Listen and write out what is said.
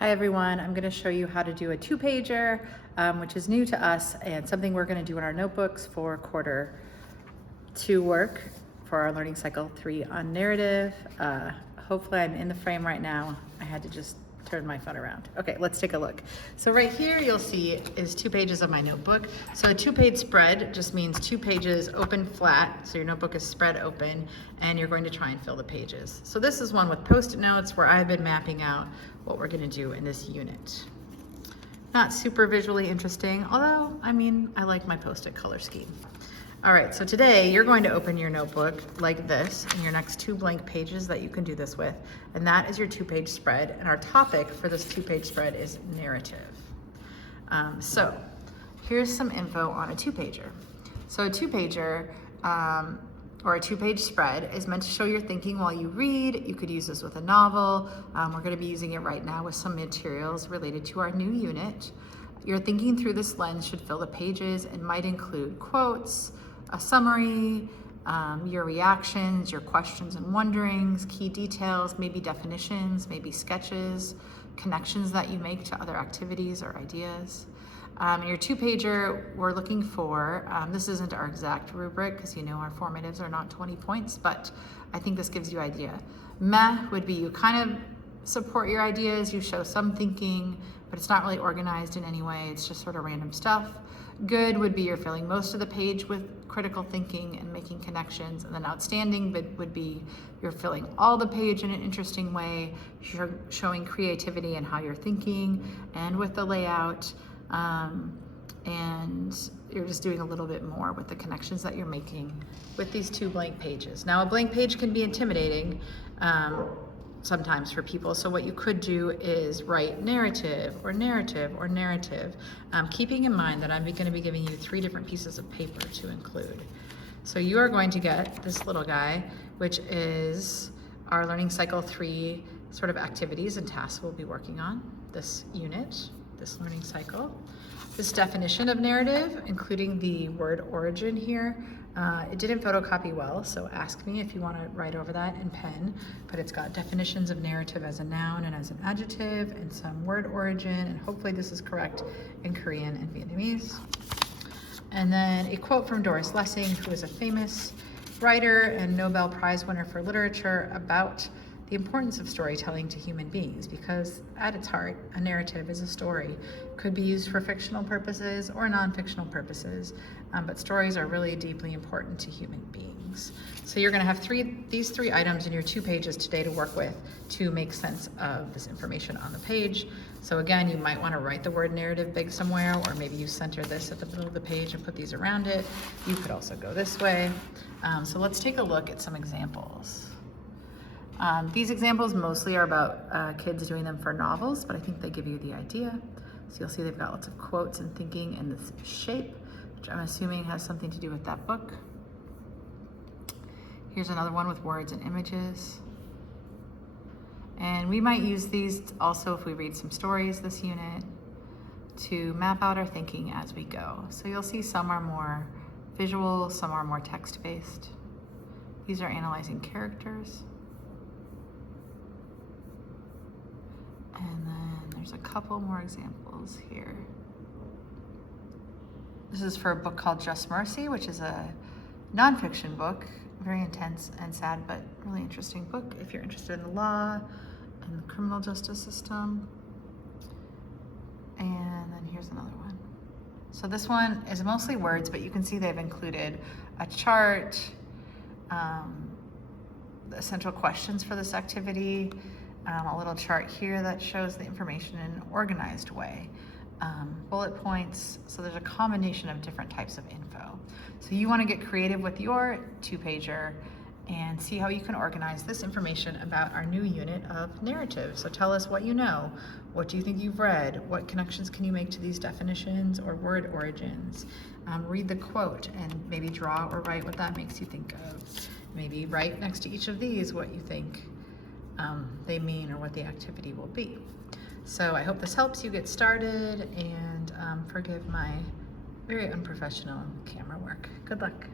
Hi everyone, I'm going to show you how to do a two-pager, which is new to us and something we're going to do in our notebooks for quarter 2 work for our learning cycle 3 on narrative. Hopefully I'm in the frame right now. I had to just turn my phone around. Okay, let's take a look. So right here you'll see is 2 pages of my notebook. So a 2-page spread just means 2 pages open flat, so your notebook is spread open and you're going to try and fill the pages. So this is one with post-it notes where I've been mapping out what we're going to do in this unit. Not super visually interesting, although I like my post-it color scheme. All right, so today you're going to open your notebook like this in your next 2 blank pages that you can do this with, and that is your 2-page spread, and our topic for this 2-page spread is narrative. So here's some info on a 2-pager. So a 2-pager, or a 2-page spread is meant to show your thinking while you read. You could use this with a novel. We're going to be using it right now with some materials related to our new unit. Your thinking through this lens should fill the pages and might include quotes, a summary, your reactions, your questions and wonderings, key details, maybe definitions, maybe sketches, connections that you make to other activities or ideas. Your 2-pager, we're looking for, this isn't our exact rubric because our formatives are not 20 points, but I think this gives you an idea. Meh would be you kind of support your ideas, you show some thinking, but it's not really organized in any way, it's just sort of random stuff. Good would be you're filling most of the page with critical thinking and making connections, and then outstanding would be you're filling all the page in an interesting way, showing creativity and how you're thinking, and with the layout, and you're just doing a little bit more with the connections that you're making with these 2 blank pages. Now a blank page can be intimidating sometimes for people, so what you could do is write narrative or narrative or narrative, keeping in mind that I'm going to be giving you 3 different pieces of paper to include. So you are going to get this little guy, which is our learning cycle 3 sort of activities and tasks we'll be working on this unit, this learning cycle. This definition of narrative, including the word origin here. It didn't photocopy well, so ask me if you want to write over that in pen, but it's got definitions of narrative as a noun and as an adjective and some word origin, and hopefully this is correct in Korean and Vietnamese. And then a quote from Doris Lessing, who is a famous writer and Nobel Prize winner for literature, about the importance of storytelling to human beings, because at its heart, a narrative is a story. Could be used for fictional purposes or non-fictional purposes, but stories are really deeply important to human beings. So you're gonna have these 3 items in your 2 pages today to work with to make sense of this information on the page. So again, you might wanna write the word narrative big somewhere, or maybe you center this at the middle of the page and put these around it. You could also go this way. So let's take a look at some examples. These examples mostly are about kids doing them for novels, but I think they give you the idea. So you'll see they've got lots of quotes and thinking in this shape, which I'm assuming has something to do with that book. Here's another one with words and images. And we might use these also if we read some stories this unit to map out our thinking as we go. So you'll see some are more visual, some are more text-based. These are analyzing characters. And then there's a couple more examples here. This is for a book called Just Mercy, which is a nonfiction book, very intense and sad, but really interesting book if you're interested in the law and the criminal justice system. And then here's another one. So this one is mostly words, but you can see they've included a chart, the essential questions for this activity, a little chart here that shows the information in an organized way, bullet points, so there's a combination of different types of info. So you want to get creative with your 2-pager and see how you can organize this information about our new unit of narrative. So tell us what you know, what do you think you've read, what connections can you make to these definitions or word origins, read the quote and maybe draw or write what that makes you think of. Maybe write next to each of these what you think they mean or what the activity will be. So I hope this helps you get started, and forgive my very unprofessional camera work. Good luck.